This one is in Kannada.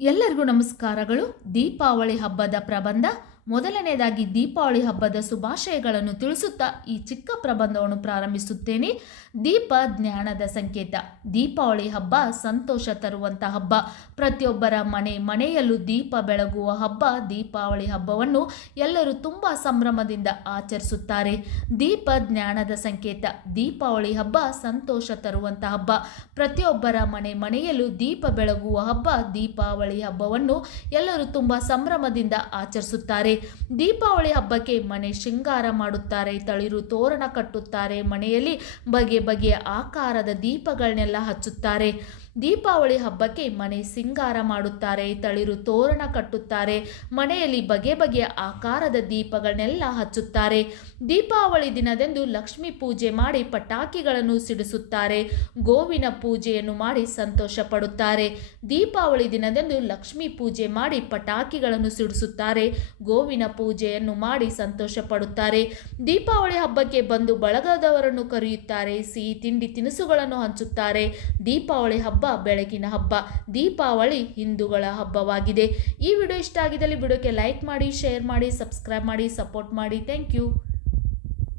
ಎಲ್ಲರಿಗೂ ನಮಸ್ಕಾರಗಳು. ದೀಪಾವಳಿ ಹಬ್ಬದ ಪ್ರಬಂಧ. ಮೊದಲನೇದಾಗಿ ದೀಪಾವಳಿ ಹಬ್ಬದ ಶುಭಾಶಯಗಳನ್ನು ತಿಳಿಸುತ್ತಾ ಈ ಚಿಕ್ಕ ಪ್ರಬಂಧವನ್ನು ಪ್ರಾರಂಭಿಸುತ್ತೇನೆ. ದೀಪ ಜ್ಞಾನದ ಸಂಕೇತ. ದೀಪಾವಳಿ ಹಬ್ಬ ಸಂತೋಷ ತರುವಂಥ ಹಬ್ಬ. ಪ್ರತಿಯೊಬ್ಬರ ಮನೆ ಮನೆಯಲ್ಲೂ ದೀಪ ಬೆಳಗುವ ಹಬ್ಬ. ದೀಪಾವಳಿ ಹಬ್ಬವನ್ನು ಎಲ್ಲರೂ ತುಂಬ ಸಂಭ್ರಮದಿಂದ ಆಚರಿಸುತ್ತಾರೆ. ದೀಪ ಜ್ಞಾನದ ಸಂಕೇತ. ದೀಪಾವಳಿ ಹಬ್ಬ ಸಂತೋಷ ತರುವಂಥ ಹಬ್ಬ. ಪ್ರತಿಯೊಬ್ಬರ ಮನೆ ಮನೆಯಲ್ಲೂ ದೀಪ ಬೆಳಗುವ ಹಬ್ಬ. ದೀಪಾವಳಿ ಹಬ್ಬವನ್ನು ಎಲ್ಲರೂ ತುಂಬ ಸಂಭ್ರಮದಿಂದ ಆಚರಿಸುತ್ತಾರೆ. ದೀಪಾವಳಿ ಹಬ್ಬಕ್ಕೆ ಮನೆ ಶೃಂಗಾರ ಮಾಡುತ್ತಾರೆ, ತಳಿರು ತೋರಣ ಕಟ್ಟುತ್ತಾರೆ, ಮನೆಯಲ್ಲಿ ಬಗೆ ಬಗೆಯ ಆಕಾರದ ದೀಪಗಳನ್ನೆಲ್ಲ ಹಚ್ಚುತ್ತಾರೆ. ದೀಪಾವಳಿ ಹಬ್ಬಕ್ಕೆ ಮನೆ ಸಿಂಗಾರ ಮಾಡುತ್ತಾರೆ, ತಳಿರು ತೋರಣ ಕಟ್ಟುತ್ತಾರೆ, ಮನೆಯಲ್ಲಿ ಬಗೆ ಬಗೆಯ ಆಕಾರದ ದೀಪಗಳನ್ನೆಲ್ಲ ಹಚ್ಚುತ್ತಾರೆ. ದೀಪಾವಳಿ ದಿನದಂದು ಲಕ್ಷ್ಮಿ ಪೂಜೆ ಮಾಡಿ ಪಟಾಕಿಗಳನ್ನು ಸಿಡಿಸುತ್ತಾರೆ, ಗೋವಿನ ಪೂಜೆಯನ್ನು ಮಾಡಿ ಸಂತೋಷ ಪಡುತ್ತಾರೆ ದೀಪಾವಳಿ ದಿನದಂದು ಲಕ್ಷ್ಮಿ ಪೂಜೆ ಮಾಡಿ ಪಟಾಕಿಗಳನ್ನು ಸಿಡಿಸುತ್ತಾರೆ ಗೋವಿನ ಪೂಜೆಯನ್ನು ಮಾಡಿ ಸಂತೋಷ ಪಡುತ್ತಾರೆ ದೀಪಾವಳಿ ಹಬ್ಬಕ್ಕೆ ಬಂದು ಬಳಗದವರನ್ನು ಕರೆಯುತ್ತಾರೆ. ಸಿಹಿ ತಿಂಡಿ ತಿನಿಸುಗಳನ್ನು ಹಂಚುತ್ತಾರೆ. ದೀಪಾವಳಿ ಹಬ್ಬ ಬೆಳಗಿನ ಹಬ್ಬ. ದೀಪಾವಳಿ ಹಿಂದೂಗಳ ಹಬ್ಬವಾಗಿದೆ. ಈ ವಿಡಿಯೋ ಇಷ್ಟ ಆಗಿದ್ದಲ್ಲಿ ವಿಡಿಯೋಕ್ಕೆ ಲೈಕ್ ಮಾಡಿ, ಶೇರ್ ಮಾಡಿ, ಸಬ್ಸ್ಕ್ರೈಬ್ ಮಾಡಿ, ಸಪೋರ್ಟ್ ಮಾಡಿ. Thank you.